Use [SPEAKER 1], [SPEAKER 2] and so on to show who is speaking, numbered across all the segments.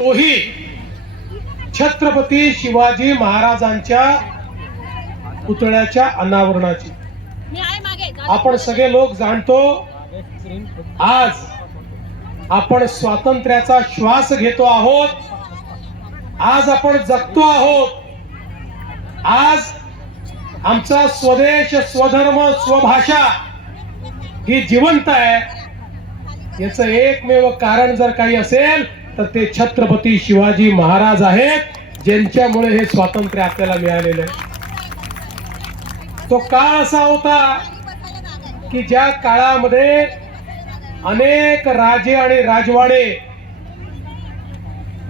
[SPEAKER 1] तोही छत्रपती शिवाजी महाराजांच्या पुतळ्याच्या अनावरणाची. आपण सगळे लोक जाणतो आज आपण स्वातंत्र्याचा श्वास घेतो आहोत. आज आपण जगतो आहोत. आज आमचा स्वदेश स्वधर्म स्वभाषा ही जिवंत आहे. याचं एकमेव कारण जर काही असेल तर ते छत्रपती शिवाजी महाराज आहेत ज्यांच्यामुळे हे स्वातंत्र्य आपल्याला मिळालेलं आहे. तो काळ असा होता की ज्या काळामध्ये अनेक राजे आणि राजवाडे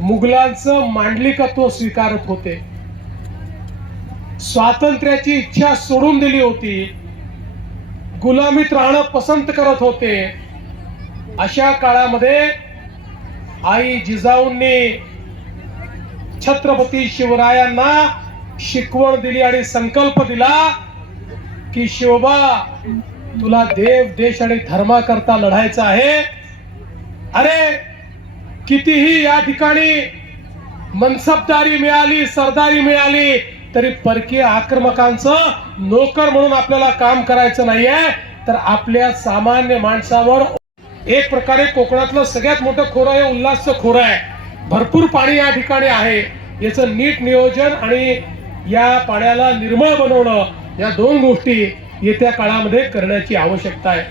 [SPEAKER 1] मुघलांचं मांडलिकत्व स्वीकारत होते. स्वातंत्र्याची इच्छा सोडून दिली होती. गुलामीत राहणं पसंत करत होते. अशा काळामध्ये आई जिजाऊंनी छत्रपती शिवरायांना शिकवण दिली आणि संकल्प दिला की शिवबा तुला देव देश आणि धर्माकरता लढायचं आहे. अरे कितीही या ठिकाणी मनसबदारी मिळाली सरदारी मिळाली तरी परकीय आक्रमकांचं नोकर म्हणून आपल्याला काम करायचं नाहीये. तर आपल्या सामान्य माणसावर एक प्रकारे कोकणातलं सगळ्यात मोठं खोरं हे उल्हासचं खोरं आहे. भरपूर पाणी या ठिकाणी आहे. याचं नीट नियोजन आणि या पाण्याला निर्मळ बनवणं या दोन गोष्टी येत्या काळामध्ये करण्याची आवश्यकता आहे.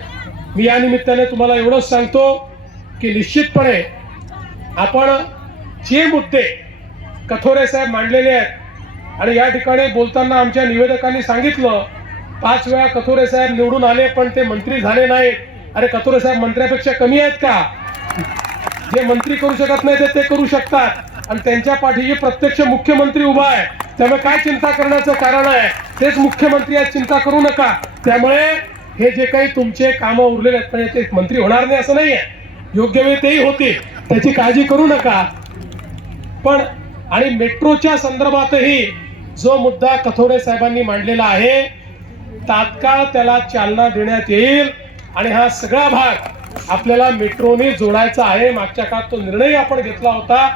[SPEAKER 1] मी या निमित्ताने तुम्हाला एवढंच सांगतो की निश्चितपणे आपण जे मुद्दे कथोरे साहेब मांडलेले आहेत आणि या ठिकाणी बोलताना आमच्या निवेदकांनी सांगितलं पाच वेळा कथोरे साहेब निवडून आले पण ते मंत्री झाले नाहीत. अरे कथोरे साहेब मंत्र्यापेक्षा कमी आहेत का? जे मंत्री करू शकत नाही ते ते करू शकतात. आणि त्यांच्या पाठीशी प्रत्यक्ष मुख्यमंत्री उभा आहे. त्यामुळे काय चिंता करण्याचं कारण आहे? तेच मुख्यमंत्री आहेत चिंता करू नका. त्यामुळे हे जे काही तुमचे कामं उरलेले आहेत पण ते मंत्री होणार नाही असं नाहीये. योग्य वेळी तेही होतील. त्याची काळजी करू नका. पण आणि मेट्रोच्या संदर्भातही जो मुद्दा कथोरे साहेबांनी मांडलेला आहे तात्काळ त्याला चालना देण्यात येईल. आणि हा सगळा भाग आपल्याला मेट्रोने जोडायचा आहे. मागच्या काळात तो निर्णय आपण घेतला होता.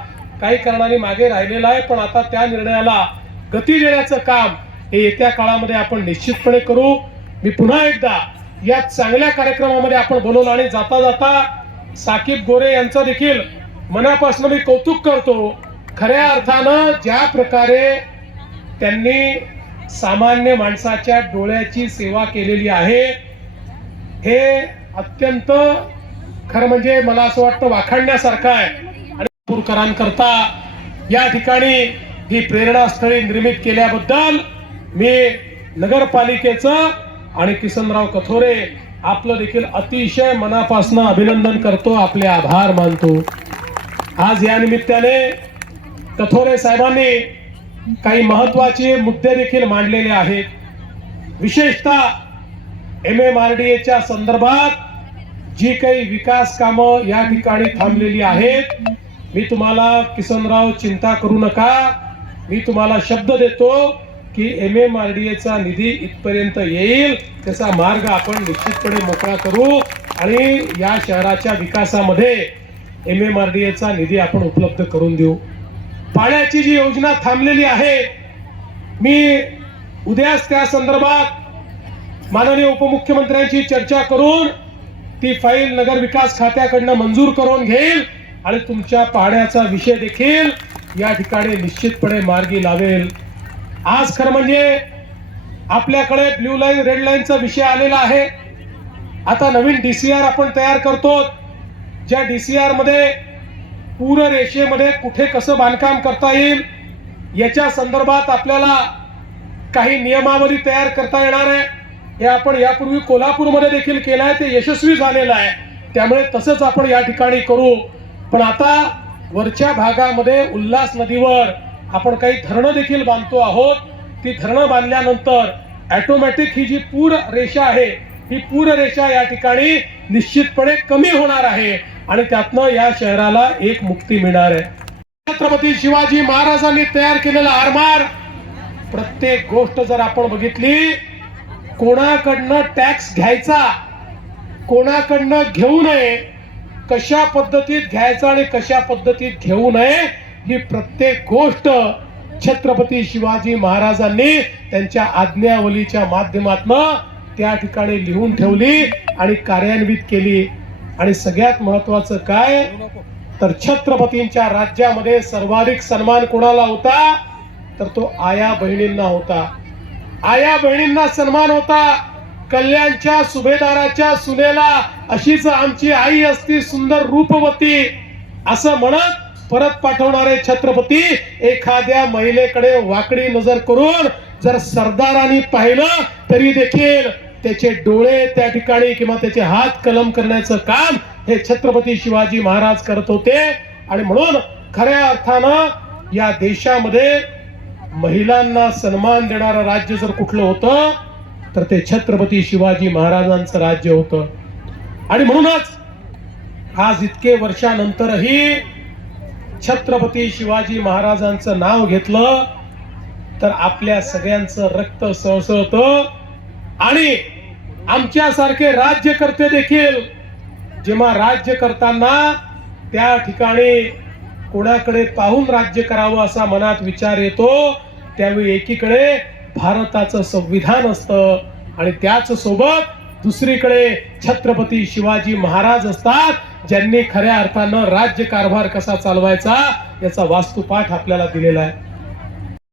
[SPEAKER 1] काही कारणाने मागे राहिलेला आहे पण आता त्या निर्णयाला गती देण्याचं काम हे येत्या काळामध्ये आपण निश्चितपणे करू. मी पुन्हा एकदा या चांगल्या कार्यक्रमामध्ये आपण बोलवलं आणि जाता जाता साकीब गोरे यांचं देखील मनापासून मी कौतुक करतो. खऱ्या अर्थानं ज्या प्रकारे त्यांनी सामान्य माणसाच्या डोळ्याची सेवा केलेली आहे हे अत्यंत खरं म्हणजे मला असं वाटतं वाखाणण्यासारखं आहे. आणि पूरकरांकरता या ठिकाणी ही प्रेरणास्थळी निर्मित केल्याबद्दल मी नगरपालिकेचं आणि किसनराव कथोरे आपलं देखील अतिशय मनापासून अभिनंदन करतो आपले आभार मानतो. आज या निमित्ताने कथोरे साहेबांनी काही महत्त्वाचे मुद्दे देखील मांडलेले आहेत. विशेषतः एम एम आर डी एच्या संदर्भात जी काही विकास कामं या ठिकाणी थांबलेली आहेत मी तुम्हाला किसनराव चिंता करू नका. मी तुम्हाला शब्द देतो की एम एम आर डी एचा निधी इथपर्यंत येईल त्याचा मार्ग आपण निश्चितपणे मोकळा करू आणि या शहराच्या विकासामध्ये एम एम आर डी एचा निधी आपण उपलब्ध करून देऊ. पाण्याची जी योजना थांबलेली आहे मी उद्याच त्या संदर्भात माननीय उपमुख्यमंत्र्यांची चर्चा करून ती फाईल नगर विकास खात्याकडनं मंजूर करून घेईल आणि तुमच्या पाण्याचा विषय देखील या ठिकाणी निश्चितपणे मार्गी लावेल. आज खरं म्हणजे आपल्याकडे ब्ल्यू लाईन रेड लाईनचा विषय आलेला आहे. आता नवीन डीसीआर आपण तयार करतो ज्या डीसीआरमध्ये पूर रेषेमध्ये कुठे कसं बांधकाम करता येईल याच्या संदर्भात आपल्याला काही नियमावली तयार करता येणार आहे. हे आपण यापूर्वी कोल्हापूरमध्ये देखील केलं आहे ते यशस्वी झालेलं आहे. त्यामुळे तसंच आपण या ठिकाणी करू. पण आता वरच्या भागामध्ये उल्हास नदीवर आपण काही धरणं देखील बांधतो आहोत. ती धरणं बांधल्यानंतर ॲटोमॅटिक ही जी पूर रेषा आहे ही पूर रेषा या ठिकाणी निश्चितपणे कमी होणार आहे. आणि त्यातनं या शहराला एक मुक्ती मिळणार आहे. छत्रपती शिवाजी महाराजांनी तयार केलेला आरमार प्रत्येक गोष्ट जर आपण बघितली कोणाकडनं टॅक्स घ्यायचा कोणाकडनं घेऊ नये कशा पद्धतीत घ्यायचा आणि कशा पद्धतीत घेऊ नये ही प्रत्येक गोष्ट छत्रपती शिवाजी महाराजांनी त्यांच्या आज्ञावलीच्या माध्यमातून त्या ठिकाणी लिहून ठेवली आणि कार्यान्वित केली. आणि सगळ्यात महत्वाचं काय? तर छत्रपतींच्या राज्यामध्ये सर्वाधिक सन्मान कोणाला होता? तर तो आया बहिणींना होता. आया बहिणींना सन्मान होता. कल्याणच्या सुभेदाराच्या सुनेला अशीच आमची आई असती सुंदर रूपवती. असं म्हणत परत पाठवणारे छत्रपती एखाद्या महिलेकडे वाकडी नजर करून जर सरदारांनी पाहिलं तरी देखील त्याचे डोळे त्या ठिकाणी किंवा त्याचे हात कलम करण्याचं काम हे छत्रपती शिवाजी महाराज करत होते. आणि म्हणून खऱ्या अर्थानं या देशामध्ये महिलांना सन्मान देणारं राज्य जर कुठलं होतं तर ते छत्रपती शिवाजी महाराजांचं राज्य होतं. आणि म्हणूनच आज इतके वर्षानंतरही छत्रपती शिवाजी महाराजांचं नाव घेतलं तर आपल्या सगळ्यांचं रक्त सळसळत. आणि आमच्यासारखे राज्यकर्ते देखील जेव्हा राज्य करताना त्या ठिकाणी कोणाकडे पाहून राज्य करावं असा मनात विचार येतो त्यावेळी एकीकडे भारताचं संविधान असतं आणि त्याच सोबत दुसरीकडे छत्रपती शिवाजी महाराज असतात ज्यांनी खऱ्या अर्थानं राज्य कारभार कसा चालवायचा याचा वास्तुपाठ आपल्याला दिलेला आहे.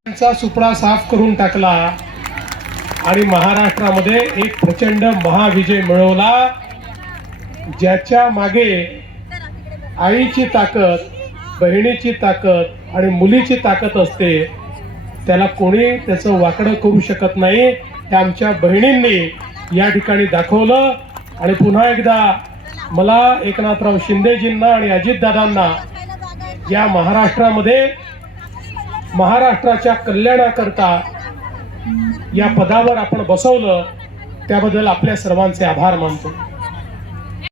[SPEAKER 1] त्यांचा सुपडा साफ करून टाकला आणि महाराष्ट्रामध्ये एक प्रचंड महाविजय मिळवला ज्याच्या मागे आईची ताकद बहिणीची ताकद आणि मुलीची ताकद असते त्याला कोणी त्याचं वाकडं करू शकत नाही. हे आमच्या बहिणींनी या ठिकाणी दाखवलं. आणि पुन्हा एकदा मला एकनाथराव शिंदेजींना आणि अजितदादांना या महाराष्ट्रामध्ये महाराष्ट्राच्या कल्याणाकरता या पदावर आपण बसवलं त्याबद्दल आपल्या सर्वांचे आभार मानतो.